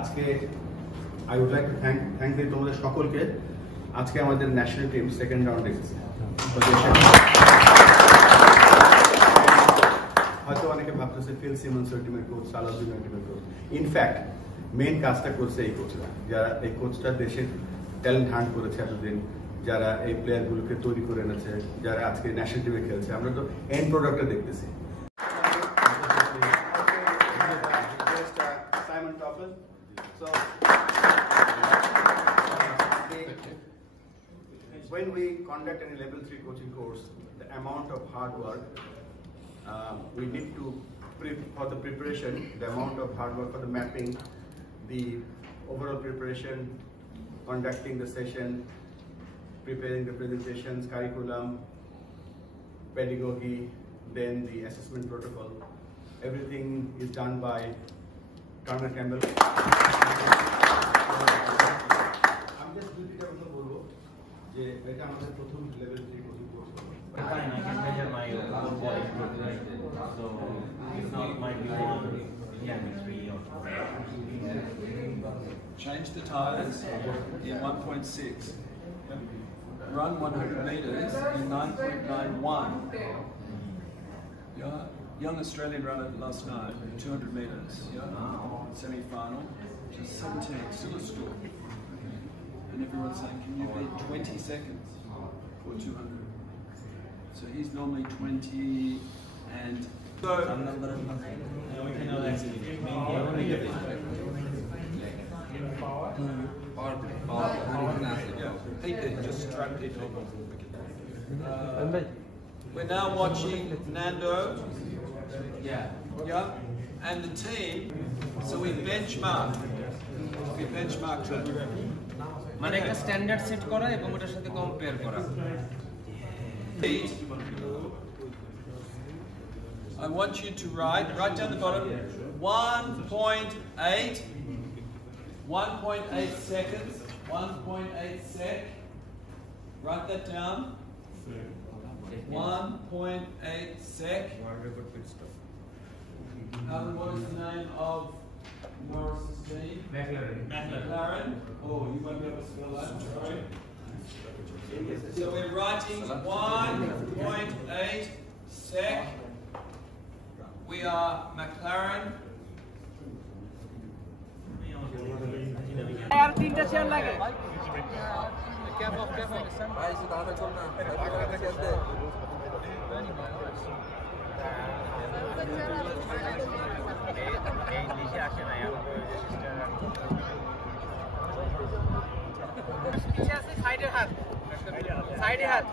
আজকে I would like to thank তোমাদের সকলকে। আজকে আমাদের ন্যাশনাল টিম সেকেন্ড রাউন্ডে গেছে। হয়তো অনেকে ভাবতেছে Phil Simmons ultimate coach, Salahuddin ultimate coach. In fact main কাজটা করছে এই কোচরা, যারা এই কোচটা দেশের ট্যালেন্ট হান্ট করেছে এতদিন, যারা এই প্লেয়ারগুলোকে তৈরি করে এনেছে, যারা আজকে ন্যাশনাল টিমে খেলছে। আমরা তো এন্ড প্রোডাক্টটা দেখতেছি। When we conduct any level 3 coaching course, the amount of hard work we need to for the preparation, the amount of hard work for the mapping, the overall preparation, conducting the session, preparing the presentations, curriculum, pedagogy, then the assessment protocol. Everything is done by Turner Campbell. I'm just doing it also বলবো যে এটা আমাদের প্রথম লেভেল 3 coaching course. I can measure my whole body growth, right? So it's not my chemistry or Change the tires in 1.6. Run 100 meters in 9.91. Yeah. Young Australian runner last night, 200 meters. Yeah. Semi-final, just 17, still a score. And everyone's saying, can you beat 20 seconds for 200? So he's normally 20 and... So, we're now watching Nando, yeah, and the team. So we benchmark them. মানে একটা standard set করা এবং ওটার সাথে কম্পেয়ার করা। I want you to write down the bottom 1.8 seconds, 1.8 sec. Write that down. 1.8 sec. Alan, what is the name of Norris's team? McLaren. Oh, you won't be able to spell that. Sorry. So we're writing 1.8 sec. We are McLaren. আর তিনটা চেয়ার লাগে। সাইডে হাত